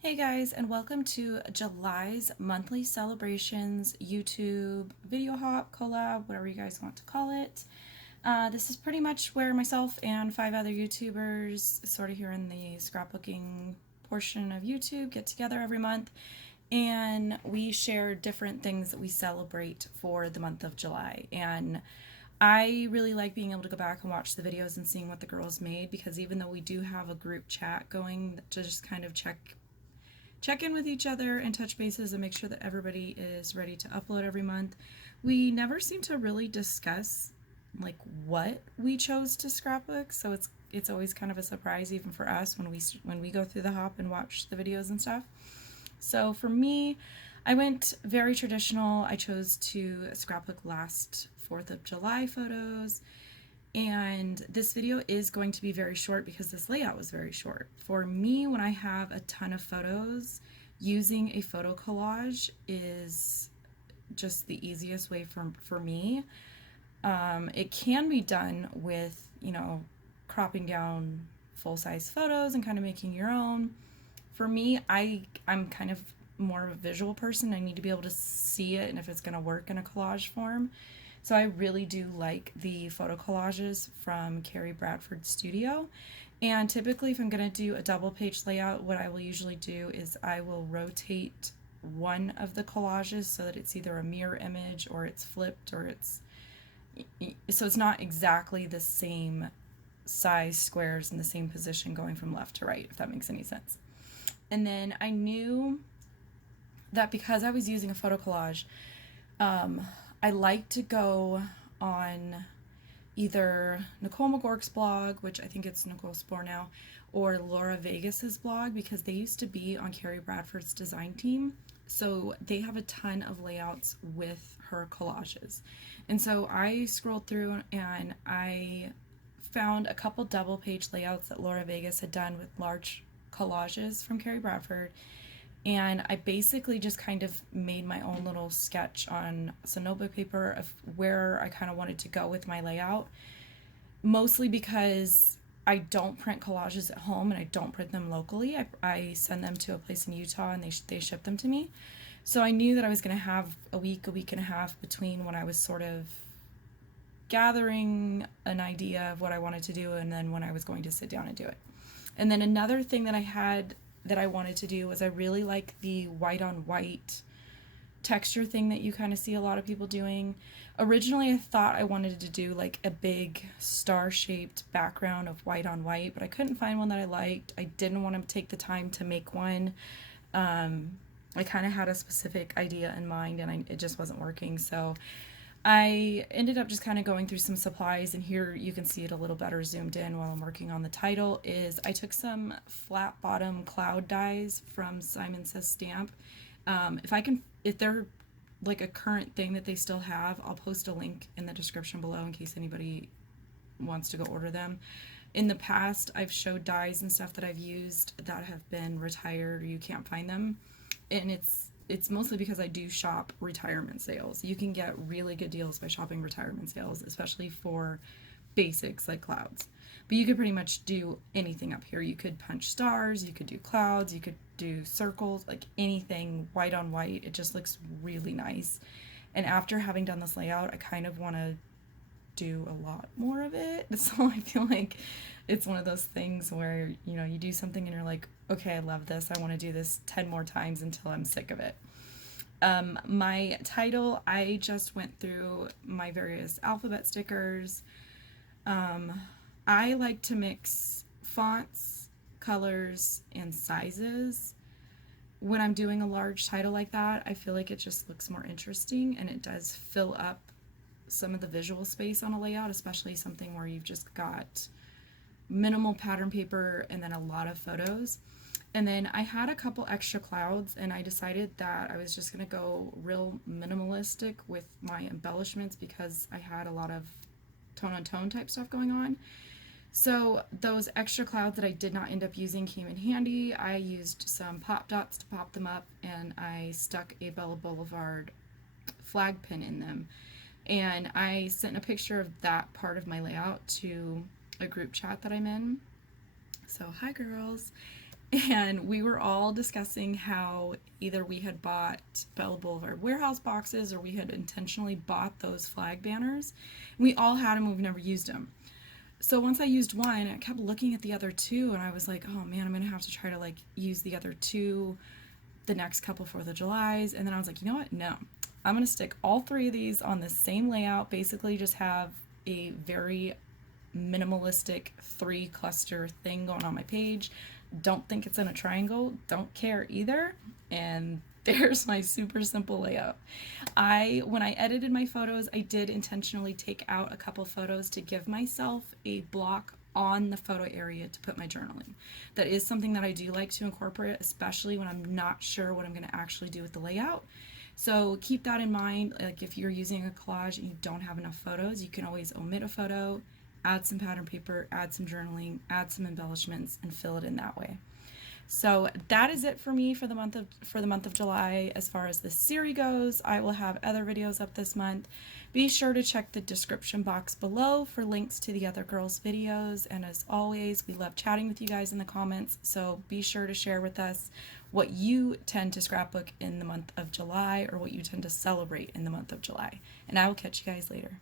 Hey guys, and welcome to July's monthly celebrations YouTube video hop, collab, whatever you guys want to call it. This is pretty much where myself and 5 other YouTubers, sort of here in the scrapbooking portion of YouTube, get together every month and we share different things that we celebrate for the month of July. And I really like being able to go back and watch the videos and seeing what the girls made, because even though we do have a group chat going to just kind of check in with each other and touch bases and make sure that everybody is ready to upload every month, we never seem to really discuss like what we chose to scrapbook. So it's always kind of a surprise even for us when we go through the hop and watch the videos and stuff. So for me, I went very traditional. I chose to scrapbook last 4th of July photos. And this video is going to be very short because this layout was very short. For me, when I have a ton of photos, using a photo collage is just the easiest way for me. It can be done with, cropping down full-size photos and kind of making your own. For me, I'm kind of more of a visual person. I need to be able to see it and if it's going to work in a collage form. So I really do like the photo collages from Carrie Bradford's studio. And typically if I'm going to do a double page layout, what I will usually do is I will rotate one of the collages so that it's either a mirror image or it's flipped or so it's not exactly the same size squares in the same position going from left to right, if that makes any sense. And then I knew that because I was using a photo collage, I like to go on either Nicole McGork's blog, which I think it's Nicole Spohr now, or Laura Vegas's blog, because they used to be on Carrie Bradford's design team. So they have a ton of layouts with her collages. And so I scrolled through and I found a couple double page layouts that Laura Vegas had done with large collages from Carrie Bradford, and I basically just kind of made my own little sketch on some notebook paper of where I kind of wanted to go with my layout, mostly because I don't print collages at home and I don't print them locally. I send them to a place in Utah and they ship them to me. So I knew that I was going to have a week and a half between when I was sort of gathering an idea of what I wanted to do and then when I was going to sit down and do it. And then another thing that I wanted to do was I really like the white on white texture thing that you kind of see a lot of people doing. Originally I thought I wanted to do like a big star shaped background of white on white, but I couldn't find one that I liked. I didn't want to take the time to make one. I kind of had a specific idea in mind and it just wasn't working. So I ended up just kind of going through some supplies, and here you can see it a little better zoomed in while I'm working on the title. Is I took some flat bottom cloud dies from Simon Says Stamp. If they're like a current thing that they still have, I'll post a link in the description below in case anybody wants to go order them. In the past, I've showed dies and stuff that I've used that have been retired or you can't find them, and it's mostly because I do shop retirement sales. You can get really good deals by shopping retirement sales, especially for basics like clouds. But you could pretty much do anything up here. You could punch stars, you could do clouds, you could do circles, like anything white on white. It just looks really nice. And after having done this layout, I kind of want to do a lot more of it. So I feel like it's one of those things where, you do something and you're like, okay, I love this. I want to do this 10 more times until I'm sick of it. My title, I just went through my various alphabet stickers. I like to mix fonts, colors, and sizes. When I'm doing a large title like that, I feel like it just looks more interesting and it does fill up some of the visual space on a layout, especially something where you've just got minimal pattern paper and then a lot of photos. And then I had a couple extra clouds and I decided that I was just going to go real minimalistic with my embellishments because I had a lot of tone on tone type stuff going on. So those extra clouds that I did not end up using came in handy. I used some pop dots to pop them up and I stuck a Bella Boulevard flag pin in them. And I sent a picture of that part of my layout to a group chat that I'm in. So hi girls. and we were all discussing how either we had bought Bella Boulevard warehouse boxes or we had intentionally bought those flag banners. We all had them, we've never used them. So once I used one, I kept looking at the other two, and I was like, oh man, I'm gonna have to try to like use the other two the next couple 4th of Julys. And then I was like, you know what? No, I'm gonna stick all 3 of these on the same layout. Basically, just have a very minimalistic 3 cluster thing going on my page. Don't think it's in a triangle. Don't care either. And there's my super simple layout. When I edited my photos, I did intentionally take out a couple photos to give myself a block on the photo area to put my journaling. That is something that I do like to incorporate, especially when I'm not sure what I'm going to actually do with the layout. So keep that in mind. Like if you're using a collage and you don't have enough photos, you can always omit a photo, add some pattern paper, add some journaling, add some embellishments, and fill it in that way. So that is it for me for the month of July. As far as this series goes, I will have other videos up this month. Be sure to check the description box below for links to the other girls' videos. And as always, we love chatting with you guys in the comments. So be sure to share with us what you tend to scrapbook in the month of July or what you tend to celebrate in the month of July. And I will catch you guys later.